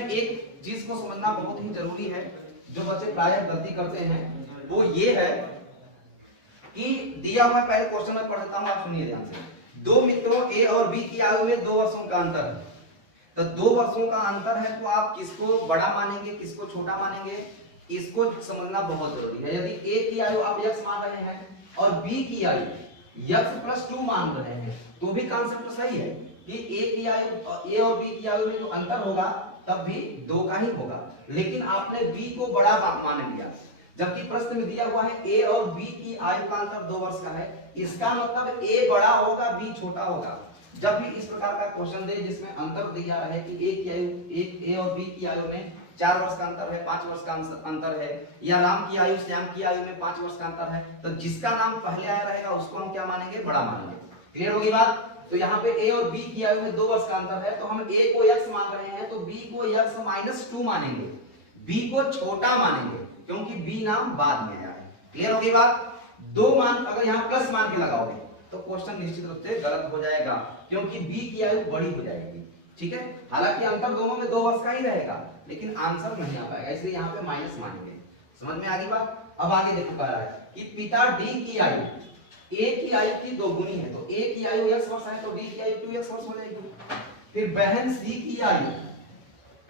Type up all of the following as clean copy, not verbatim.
एक चीज को समझना बहुत ही जरूरी है, जो बच्चे प्रायः गलती करते हैं वो ये है कि दिया हुआ पहले क्वेश्चन में पढ़ देता हूं, आप सुनिए ध्यान से। दो मित्रों ए और बी की आयु में 2 वर्षों का अंतर है, तो 2 वर्षों का अंतर है तो आप किसको बड़ा मानेंगे किसको छोटा मानेंगे, इसको समझना बहुत जरूरी है। यदि ए की आयु आप x मान रहे हैं और बी की आयु x+2 मान रहे हैं तो भी कॉन्सेप्ट सही है कि ए की आयु ए और बी की आयु में जो अंतर होगा तब भी 2 का ही होगा, लेकिन आपने बी को बड़ा मान लिया, जबकि प्रश्न में दिया हुआ है ए और बी की आयु का अंतर 2 वर्ष का है। इसका मतलब ए बड़ा होगा बी छोटा होगा। जब भी इस प्रकार का क्वेश्चन दे जिसमें अंतर दिया रहे कि ए की आयु ए और बी की आयु में 4 वर्ष का अंतर है, 5 वर्ष का अंतर है, या राम की आयु श्याम की आयु में 5 वर्ष का अंतर है, तो जिसका नाम पहले आया रहेगा उसको हम क्या मानेंगे, बड़ा मानेंगे। क्लियर होगी बात। तो यहाँ पे ए और बी की आयु में 2 वर्ष का अंतर है, तो हम ए को x मान रहे हैं तो b को x-2 मानेंगे, b को छोटा मानेंगे क्योंकि b नाम बाद में आया है। क्लियर होगी बात। 2 मान अगर यहाँ प्लस मान के लगाओगे तो क्वेश्चन निश्चित रूप से गलत हो जाएगा क्योंकि b की आयु बड़ी हो जाएगी। ठीक है, हालांकि अंतर दोनों में 2 वर्ष का ही रहेगा लेकिन आंसर नहीं आ पाएगा, इसलिए यहाँ पे माइनस मानेंगे। समझ में आ गई बात। अब आगे देखो कह रहा है कि पिता डी की आयु ए की आयु की 2 गुनी है, तो ए की आयु x वर्ष है तो डी की आयु 2x वर्ष हो जाएगी। फिर बहन सी की आयु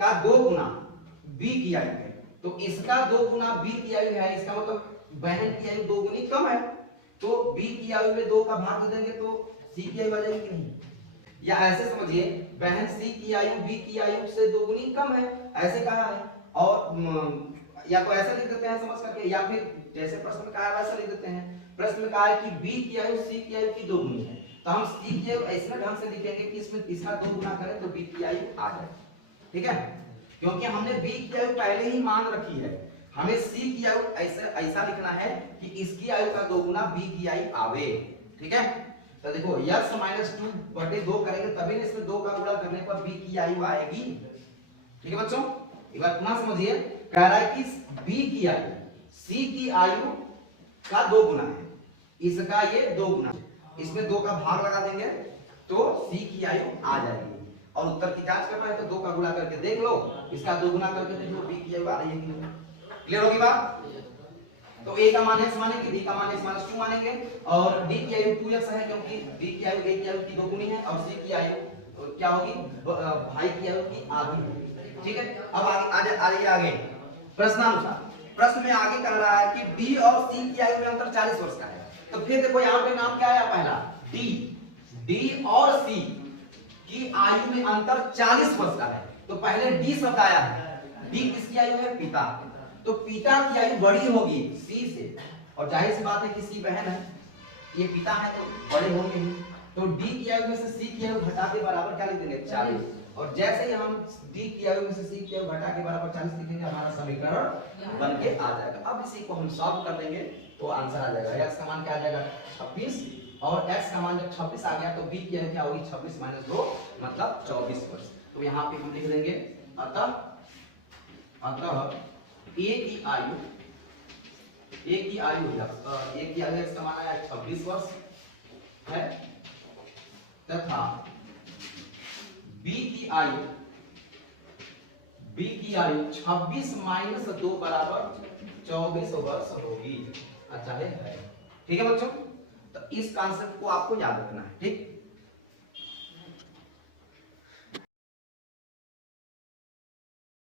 का 2 गुना बी की आयु है, तो इसका 2 गुना बी की आयु है, इसका मतलब बहन की आयु 2 गुनी कम है, तो बी की आयु में 2 का भाग दे देंगे तो सी की आयु आ जाएगी कि नहीं। या ऐसे समझिए बहन सी की आयु बी की आयु से 2 गुनी कम है, ऐसे कहा है। और या तो ऐसा लिख देते हैं समझ करके, या फिर जैसे प्रश्न में कहा है वैसा लिख देते हैं। प्रश्न में कहा है कि बी की आयु सी की आयु की 2 गुनी है, तो हम सी की आयु ऐसे ढंग से लिखेंगे कि इसमें तीसरा 2 गुना करें तो बी की आयु आ जाए। ठीक है, क्योंकि हमने बी की आयु पहले ही मान रखी है, हमें सी की आयु ऐसा लिखना है कि इसकी आयु का 2 गुना बी की आयु आवे। ठीक है, तो देखो x-2/2 करेंगे तभी ना इसमें 2 का गुणा करने पर b की आयु आएगी। ठीक है बच्चों, एक बार पुनः समझिए। कह रहा है कि b की आयु c की आयु का 2 गुना है, इसका ये 2 गुना, इसमें 2 का भाग लगा देंगे तो c की आयु आ जाएगी। और उत्तर की जांच करना है तो 2 का गुणा करके देख लो, इसका 2 गुना करके देख लो b की आयु आ रही है कि नहीं। क्लियर होगी बात। तो a का मान x मानेंगे, d का मान x-2 मानेंगे, और d की आयु 2x है क्योंकि d की आयु a की आयु की 2 गुनी है, और c की आयु क्या होगी, भाई की आयु की आधी है। ठीक है, अब आगे आगे प्रश्नानुसार प्रश्न में आगे कह रहा है कि d और c की आयु में अंतर 40 वर्ष का है, तो फिर देखो यहाँ पे नाम क्या आया पहला d और c की आयु में अंतर 40 वर्ष का है, तो पहले d शब्द आया है। d किसकी आयु है, पिता, तो पिता की आयु बड़ी होगी सी से, और जाहिर सी बात है कि सी बहन है, ये पिता है तो बड़े होंगे ही, तो डी की आयु में से सी की आयु घटा के बराबर क्या लिख देंगे 40, और जैसे ही हम डी की आयु में से सी की आयु घटा के बराबर 40 लिखेंगे हमारा समीकरण बन के आ जाएगा। अब इसी को हम सॉल्व कर देंगे तो आंसर आ जाएगा। x का मान क्या आ जाएगा 26, और x का मान जब 26 आ गया तो b की आयु क्या होगी 26 - 2 मतलब 24 वर्ष। तो यहाँ पे हम लिख देंगे अतः a की आयु x का मान आया 26 वर्ष है, तथा b की आयु 26 - 2 बराबर 24 वर्ष होगी। अच्छा है। ठीक है बच्चों, तो इस कॉन्सेप्ट को आपको याद रखना है। ठीक।